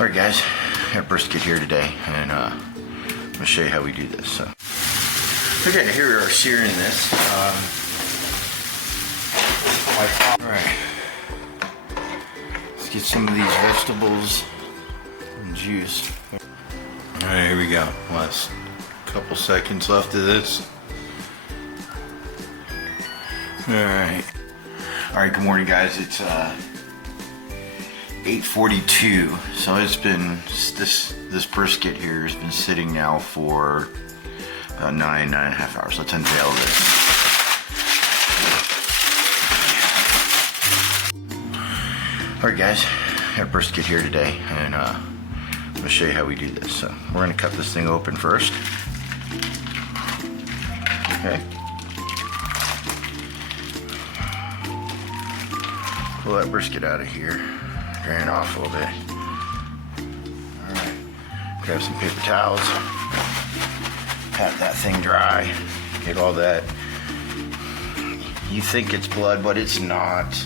Alright guys, I got brisket here today, and I'm going to show you how we do this. So, okay, here we are searing this. Alright, let's get some of these vegetables and juice. Alright, here we go. Last couple seconds left of this. Alright, good morning guys. It's 8:42, so it's been this brisket here has been sitting now for about nine and a half hours. Let's unveil this. Alright guys, I got brisket here today, and I'm going to show you how we do this. So we're going to cut this thing open first. Okay. Pull that brisket out of here. Drain it off a little bit. Alright. Grab some paper towels. Pat that thing dry. Get all that. You think it's blood, but it's not.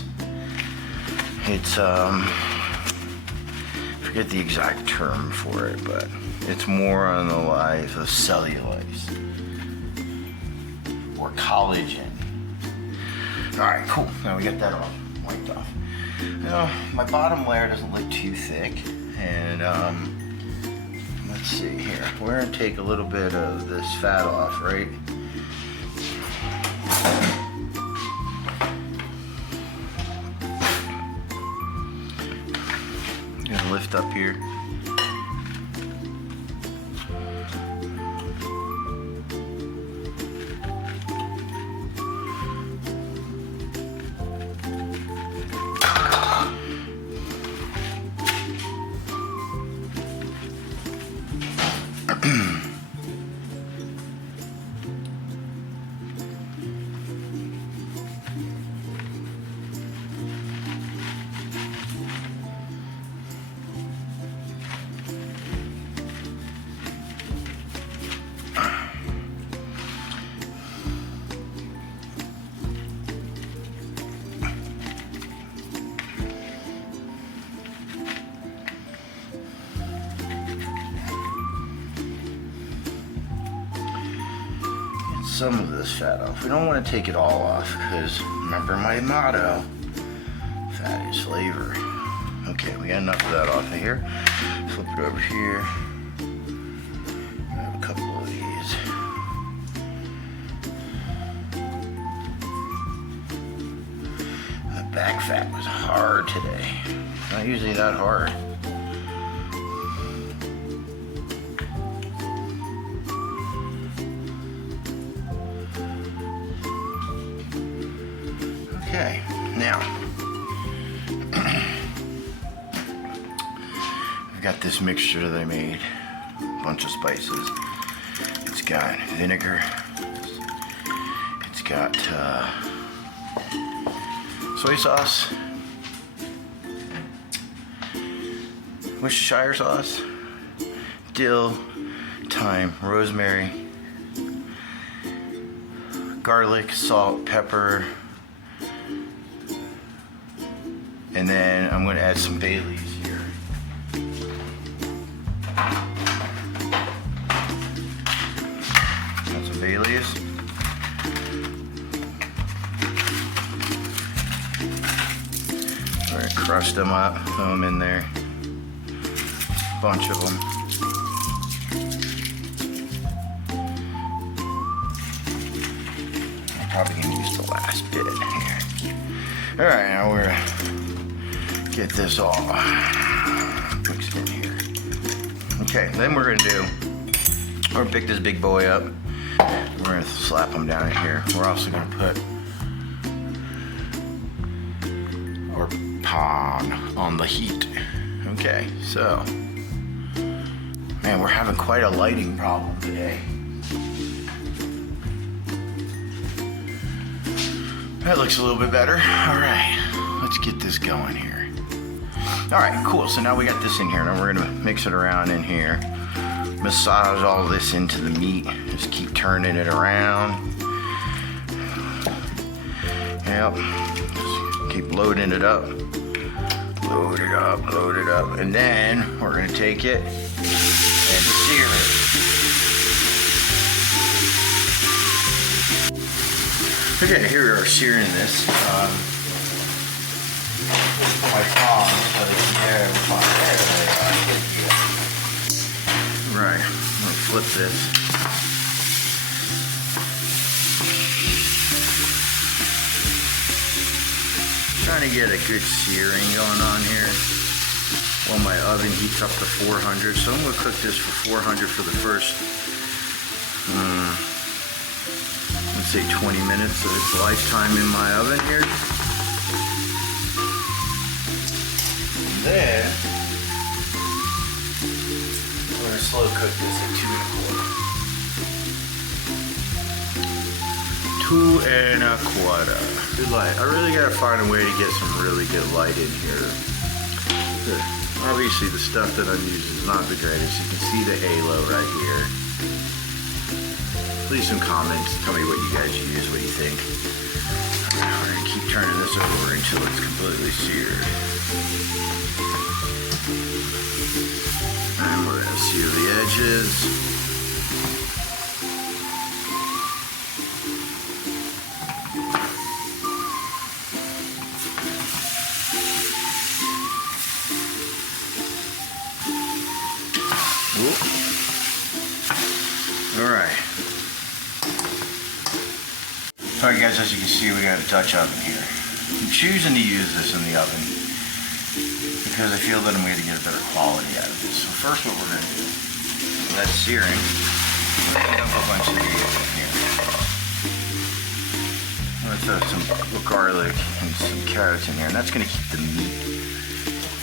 It's forget the exact term for it, but it's more on the lines of cellulose or collagen. Alright, cool. Now we got that all wiped off. You know, my bottom layer doesn't look too thick, and let's see here. We're gonna take a little bit of this fat off, right? Gonna lift up here. Some of this fat off. We don't want to take it all off because remember my motto, fat is flavor. Okay, we got enough of that off of here. Flip it over here. Grab a couple of these. The back fat was hard today. Not usually that hard. Okay, now I've got this mixture that I made, a bunch of spices. It's got vinegar, it's got soy sauce, Worcestershire sauce, dill, thyme, rosemary, garlic, salt, pepper. And then I'm going to add some bay leaves here. Add some bay leaves. All right, crush them up, throw them in there. Bunch of them. I'm probably going to use the last bit in here. All right, now we're going to get this all mixed in here. Okay, then we're gonna pick this big boy up. We're gonna slap them down in here. We're also gonna put our pan on the heat. Okay, so, man, we're having quite a lighting problem today. That looks a little bit better. All right, let's get this going here. All right, cool. So now we got this in here. Now we're gonna mix it around in here. Massage all this into the meat. Just keep turning it around. Yep. Just keep loading it up. Load it up, load it up. And then we're gonna take it and sear it. Okay, here we are searing this. My tongs, so they can there. Right, I'm gonna flip this. Trying to get a good searing going on here while my oven heats up to 400. So I'm gonna cook this for 400 for the first, let's say 20 minutes of its lifetime in my oven here. And then we're gonna slow cook this at 2 1/4. Good light. I really gotta find a way to get some really good light in here. Obviously the stuff that I'm using is not the greatest. You can see the halo right here. Leave some comments. Tell me what you guys use, what you think. We're gonna keep turning this over until it's completely seared. And we're gonna seal the edges. Alright. Alright guys, as you can see we got a Dutch oven here. I'm choosing to use this in the oven because I feel that I'm going to get a better quality out of this. So first what we're going to do, that's searing, dump a bunch of these in here. I'm going to throw some garlic and some carrots in here, and that's going to keep the meat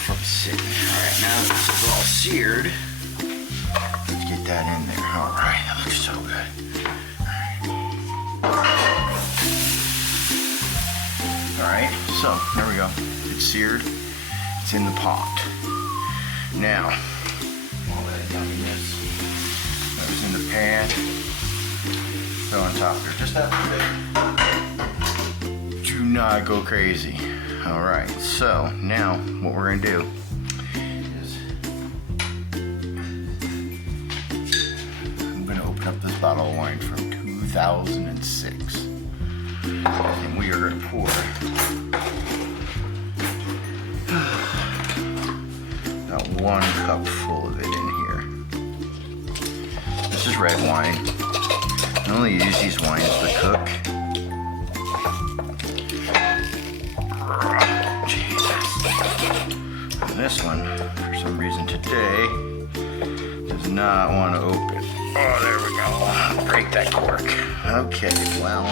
from sitting. Alright, now that this is all seared, let's get that in there. Alright, that looks so good. Alright, so there we go. It's seared. It's in the pot. Now, all that yumminess goes in the pan. Go on top there. Just that bit. Do not go crazy. Alright, so now what we're going to do is I'm going to open up this bottle of wine from 2006. And we are going to pour about 1 cup full of it in here. This is red wine. I only use these wines to cook. Jesus. And this one, for some reason today, does not want to open. Oh, there we go. Break that cork. Okay, well.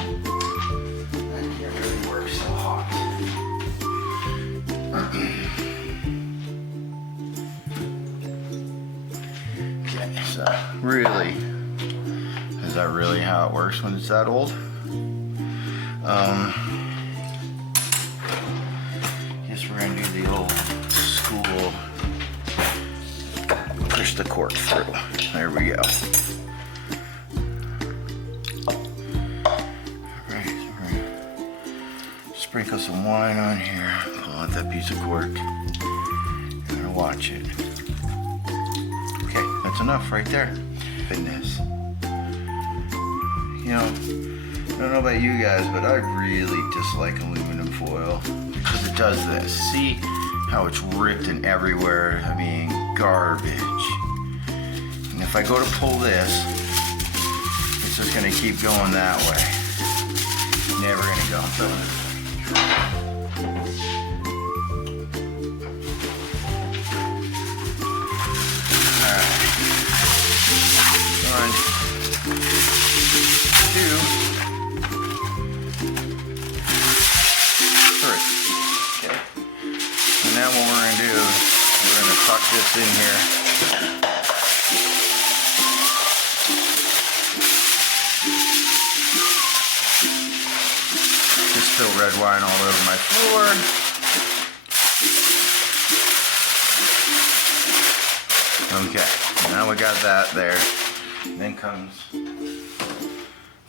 Okay, so really, is that really how it works when it's that old? Guess we're gonna do the old school, push the cork through. There we go. Alright, so we're gonna sprinkle some wine on here, pull out that piece of cork. You're gonna watch it. Okay, that's enough right there. Goodness. You know, I don't know about you guys, but I really dislike aluminum foil because it does this. See how it's ripped and everywhere? I mean, garbage. And if I go to pull this, it's just gonna keep going that way. Never gonna go. So, Alright. 1, 2, 3. Okay. And now what we're going to do is we're going to tuck this in here. Just spill red wine all over my floor. Okay, now we got that there. Then comes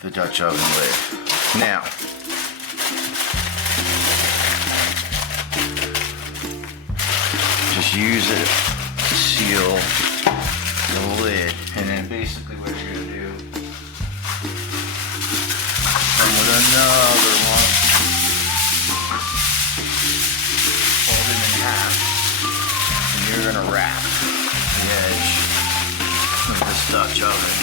the Dutch oven lid. Now, just use it to seal the lid. And then basically what you're gonna do, come with another one, fold it in half, and you're gonna wrap the edge of this Dutch oven.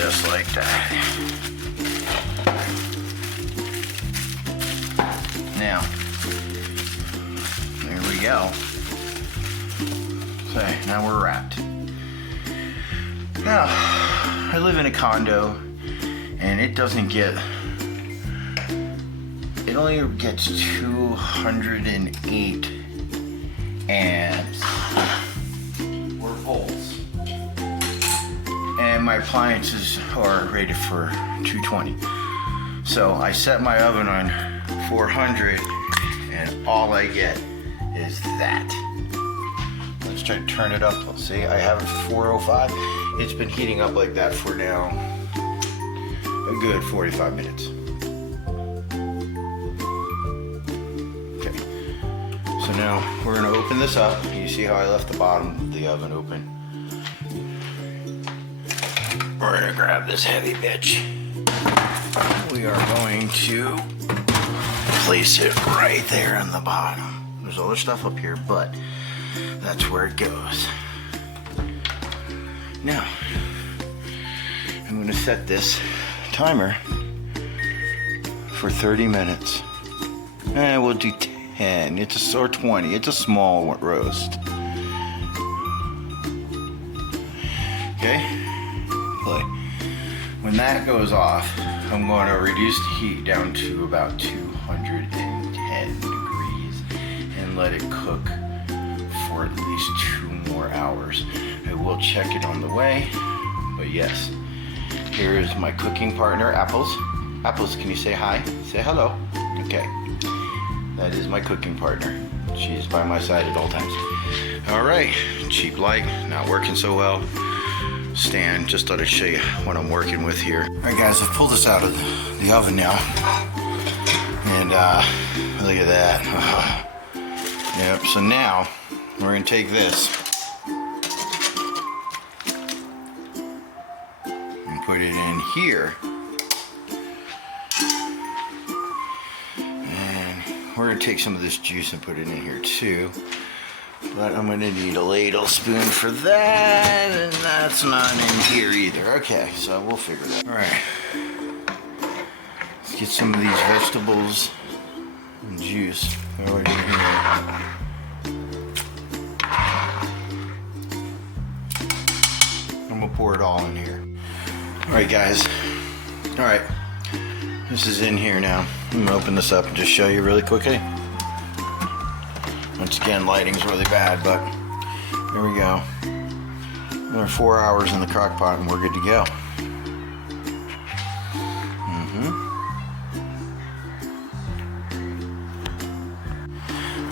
Just like that. Now, there we go. So now we're wrapped. Now, I live in a condo and it only gets 208 amps or volts. And my appliances are rated for 220. So I set my oven on 400 and all I get is that. Let's try to turn it up. Let's see, I have it 405. It's been heating up like that for now a good 45 minutes. Okay, so now we're gonna open this up. You see how I left the bottom of the oven open? We're gonna grab this heavy bitch. We are going to place it right there on the bottom. There's other stuff up here, but that's where it goes. Now, I'm gonna set this timer for 30 minutes. We'll do 10, or 20. It's a small roast. Okay, play. When that goes off, I'm going to reduce the heat down to about 210 degrees and let it cook for at least 2 more hours. I will check it on the way, but yes, here is my cooking partner, Apples. Apples, can you say hi? Say hello. Okay, that is my cooking partner. She is by my side at all times. All right, cheap light, not working so well. Stand, just thought I'd show you what I'm working with here. All right guys, I've pulled this out of the oven now. And look at that. Yep, so now we're gonna take this and put it in here. And we're gonna take some of this juice and put it in here too. But I'm gonna need a ladle spoon for that, and that's not in here either. Okay, so we'll figure that out. All right, let's get some of these vegetables and juice right in here. I'm gonna pour it all in here. All right, guys. All right, this is in here now. I'm gonna open this up and just show you really quickly. Once again, lighting's really bad, but here we go. Another 4 hours in the crock pot and we're good to go.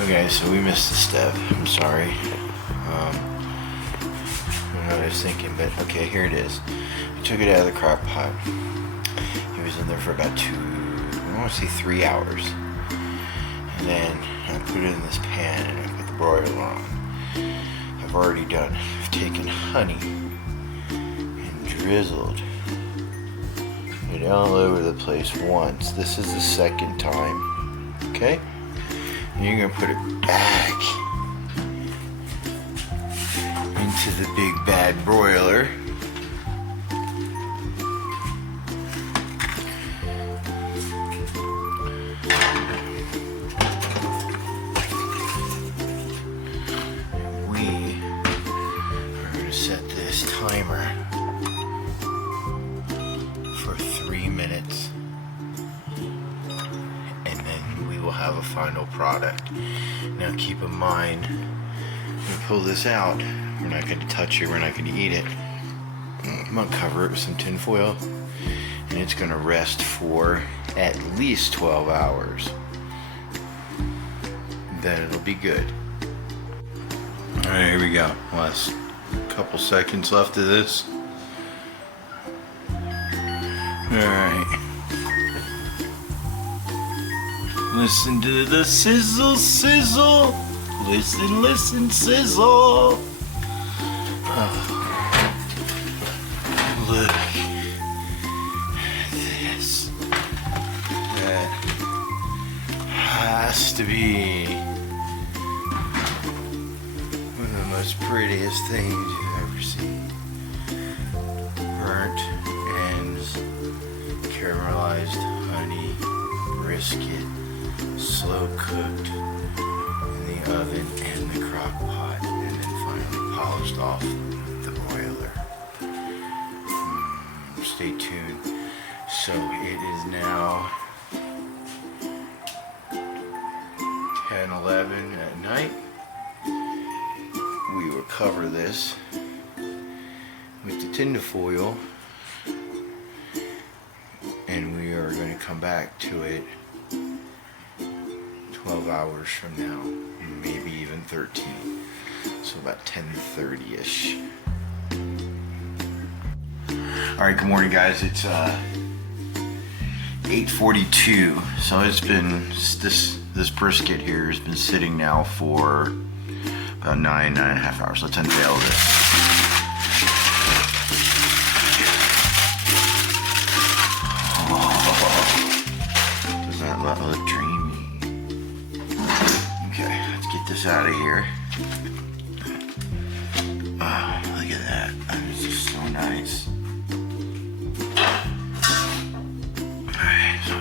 Okay, so we missed a step. I'm sorry. I don't know what I was thinking, but okay, here it is. I took it out of the crock pot. It was in there for about I want to say 3 hours. And then I put it in this pan and I put the broiler on. I've taken honey and drizzled it all over the place once. This is the second time. Okay? And you're gonna put it back into the big bad broiler. Set this timer for 3 minutes and then we will have a final product. Now keep in mind, when we pull this out, we're not going to touch it, we're not going to eat it. I'm going to cover it with some tin foil and it's going to rest for at least 12 hours. Then it'll be good. Alright, here we go. Last couple seconds left of this. Alright. Listen to the sizzle, sizzle. Listen, listen, sizzle. Oh, look at this. That has to be one of the most prettiest things you've ever seen. Burnt ends, caramelized honey, brisket, slow cooked in the oven and the crock pot, and then finally polished off the broiler. Stay tuned. So it is now 10:11 at night. We will cover this with the tinfoil, and we are going to come back to it 12 hours from now, maybe even 13, so about 10:30ish. All right, good morning, guys. It's 8:42, so it's been this brisket here has been sitting now for about 9.5 hours. Let's unveil this. Does that look dreamy? Okay, let's get this out of here. Oh, look at that. That is just so nice. Alright, so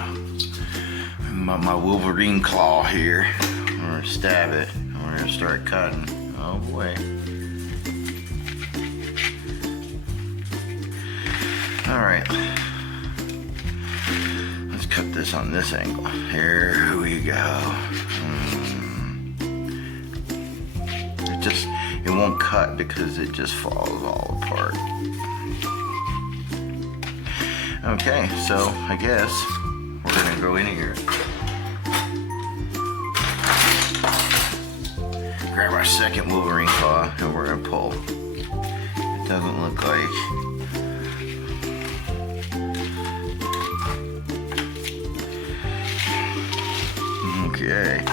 my Wolverine claw here. I'm gonna stab it. I'm gonna start cutting. Oh boy. Alright. Let's cut this on this angle. Here we go. It won't cut because it just falls all apart. Okay, so I guess we're gonna go in here. Grab our second Wolverine claw and we're gonna pull. It doesn't look like okay.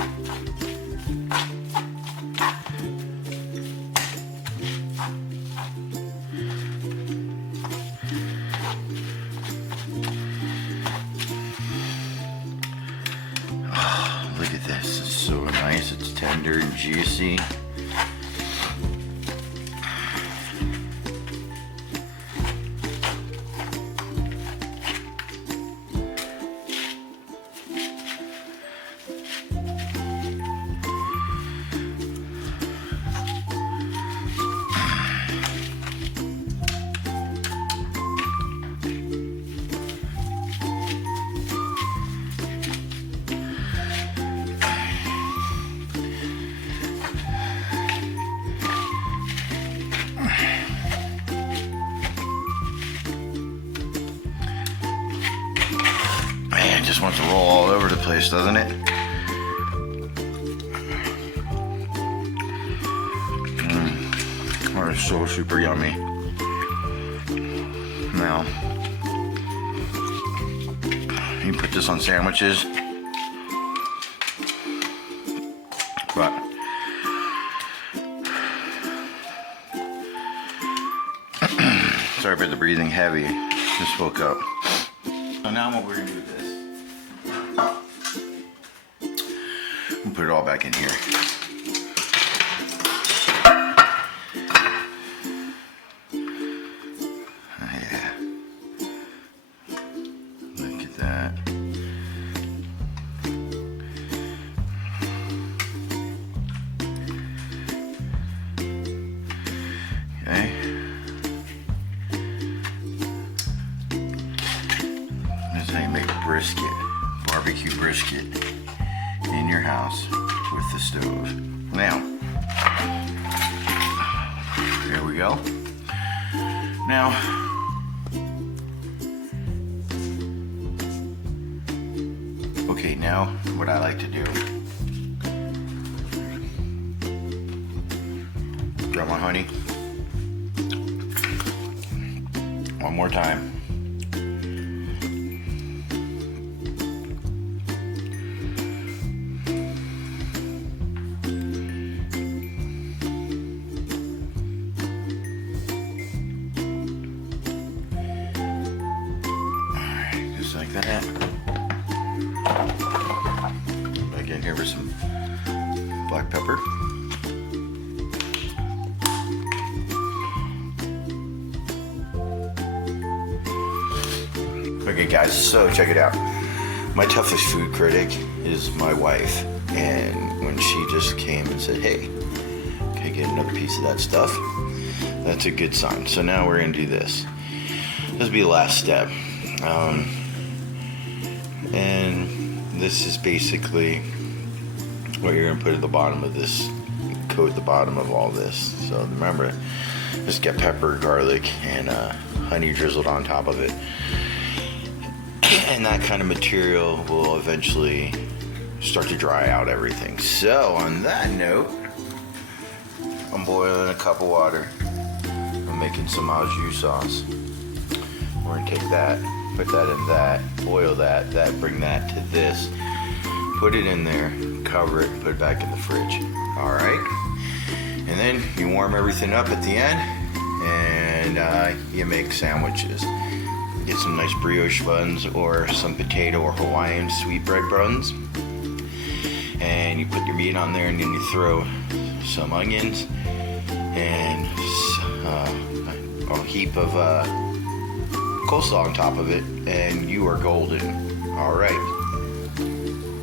Oh, look at this. It's so nice. It's tender and juicy. It just wants to roll all over the place, doesn't it? Oh, it's so super yummy. Now, you put this on sandwiches, but sorry about the breathing heavy. Just woke up. So now what we're gonna do with this, we'll put it all back in here. Yeah. Look at that. Okay. This is how you make brisket, barbecue brisket in your house with the stove. Now, there we go. Now, okay, now what I like to do, grab my honey, one more time. here for some black pepper. Okay guys, so check it out. My toughest food critic is my wife, and when she just came and said, hey, can I get another piece of that stuff? That's a good sign. So now we're gonna do this. This will be the last step. And this is basically what you're gonna put at the bottom of this, coat the bottom of all this. So remember, just get pepper, garlic, and honey drizzled on top of it. And that kind of material will eventually start to dry out everything. So on that note, I'm boiling a cup of water. I'm making some au jus sauce. We're gonna take that, put that in that, boil that, bring that to this, put it in there, cover it, put it back in the fridge. All right. And then you warm everything up at the end, and you make sandwiches. Get some nice brioche buns or some potato or Hawaiian sweetbread buns, and you put your meat on there, and then you throw some onions and a heap of coleslaw on top of it, and you are golden. All right.